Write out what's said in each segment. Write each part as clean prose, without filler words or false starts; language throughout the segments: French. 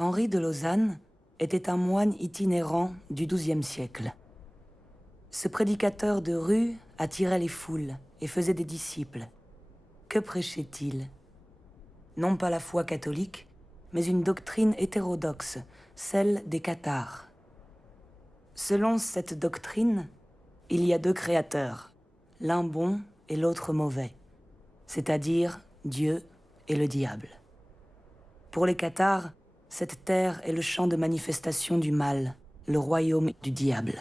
Henri de Lausanne était un moine itinérant du XIIe siècle. Ce prédicateur de rue attirait les foules et faisait des disciples. Que prêchait-il? Non pas la foi catholique, mais une doctrine hétérodoxe, celle des cathares. Selon cette doctrine, il y a deux créateurs, l'un bon et l'autre mauvais, c'est-à-dire Dieu et le diable. Pour les cathares, cette terre est le champ de manifestation du mal, le royaume du diable.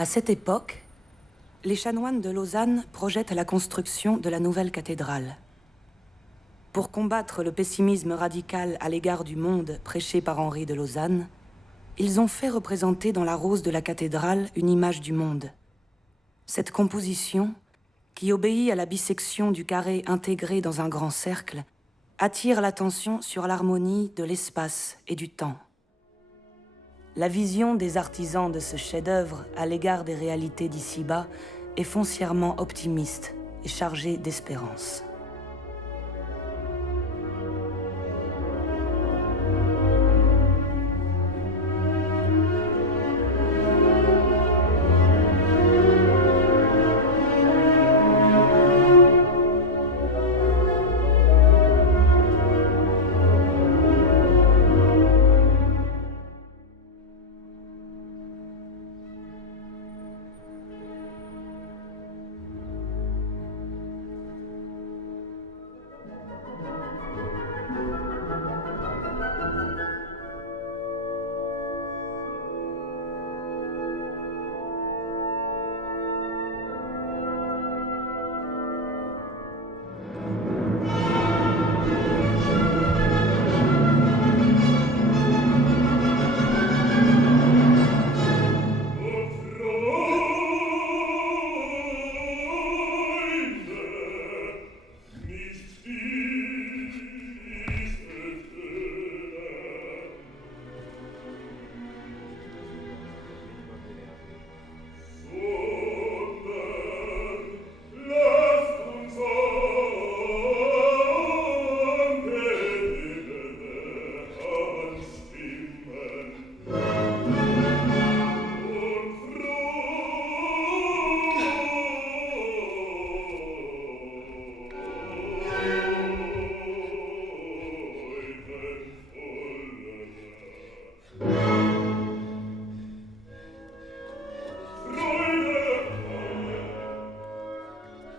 À cette époque, les chanoines de Lausanne projettent la construction de la nouvelle cathédrale. Pour combattre le pessimisme radical à l'égard du monde prêché par Henri de Lausanne, ils ont fait représenter dans la rose de la cathédrale une image du monde. Cette composition, qui obéit à la bisection du carré intégré dans un grand cercle, attire l'attention sur l'harmonie de l'espace et du temps. La vision des artisans de ce chef-d'œuvre à l'égard des réalités d'ici-bas est foncièrement optimiste et chargée d'espérance.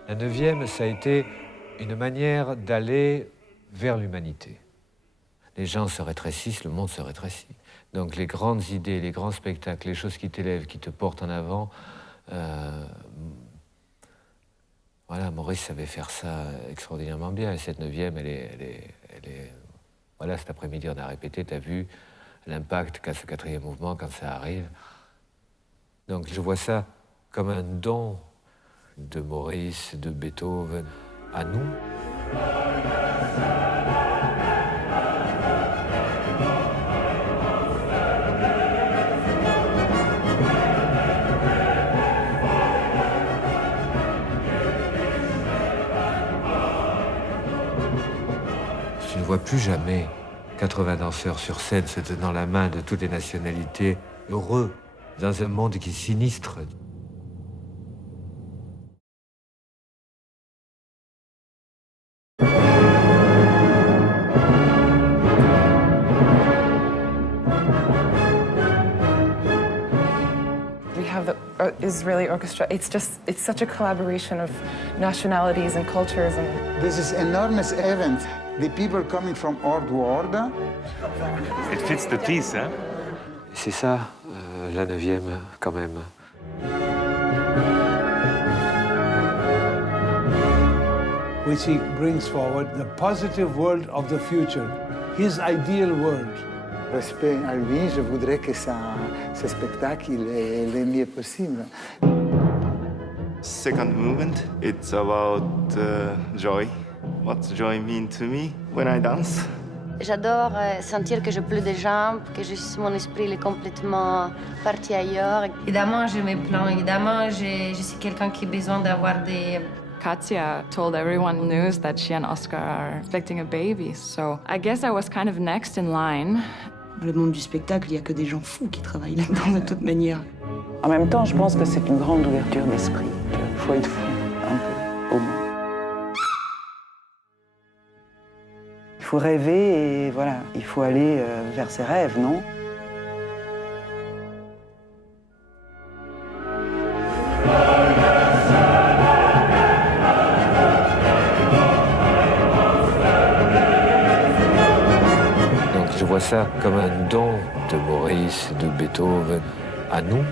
La 9e, ça a été une manière d'aller vers l'humanité. Les gens se rétrécissent, le monde se rétrécit. Donc les grandes idées, les grands spectacles, les choses qui t'élèvent, qui te portent en avant, voilà, Maurice savait faire ça extraordinairement bien. Et cette 9e, elle est... Voilà, cet après-midi, on a répété, t'as vu l'impact qu'a ce 4e mouvement quand ça arrive. Donc je vois ça comme un don de Maurice, de Beethoven, à nous. Je ne vois plus jamais 80 danseurs sur scène se tenant la main de toutes les nationalités, heureux, dans un monde qui est sinistre. is really orchestra. It's such a collaboration of nationalities and cultures. And This is enormous event. The people coming from all the world. It fits the piece, hein? C'est ça, la 9e, quand même. Which he brings forward the positive world of the future, his ideal world. Respect à lui, je voudrais que ce spectacle est le mieux possible. Second movement, it's about joy. What's joy mean to me when I dance? J'adore sentir que je pleure des jambes, que mon esprit est complètement parti ailleurs. Évidemment, je me plains. Évidemment, je suis quelqu'un qui a besoin d'avoir des... Katya told everyone news that she and Oscar are expecting a baby. So I guess I was kind of next in line. Le monde du spectacle, il n'y a que des gens fous qui travaillent là-dedans de toute manière. En même temps, je pense que c'est une grande ouverture d'esprit. Il faut être fou, un peu, au moins. Il faut rêver et voilà, il faut aller vers ses rêves, non? Donc je vois ça comme un don de Maurice, de Beethoven, à nous,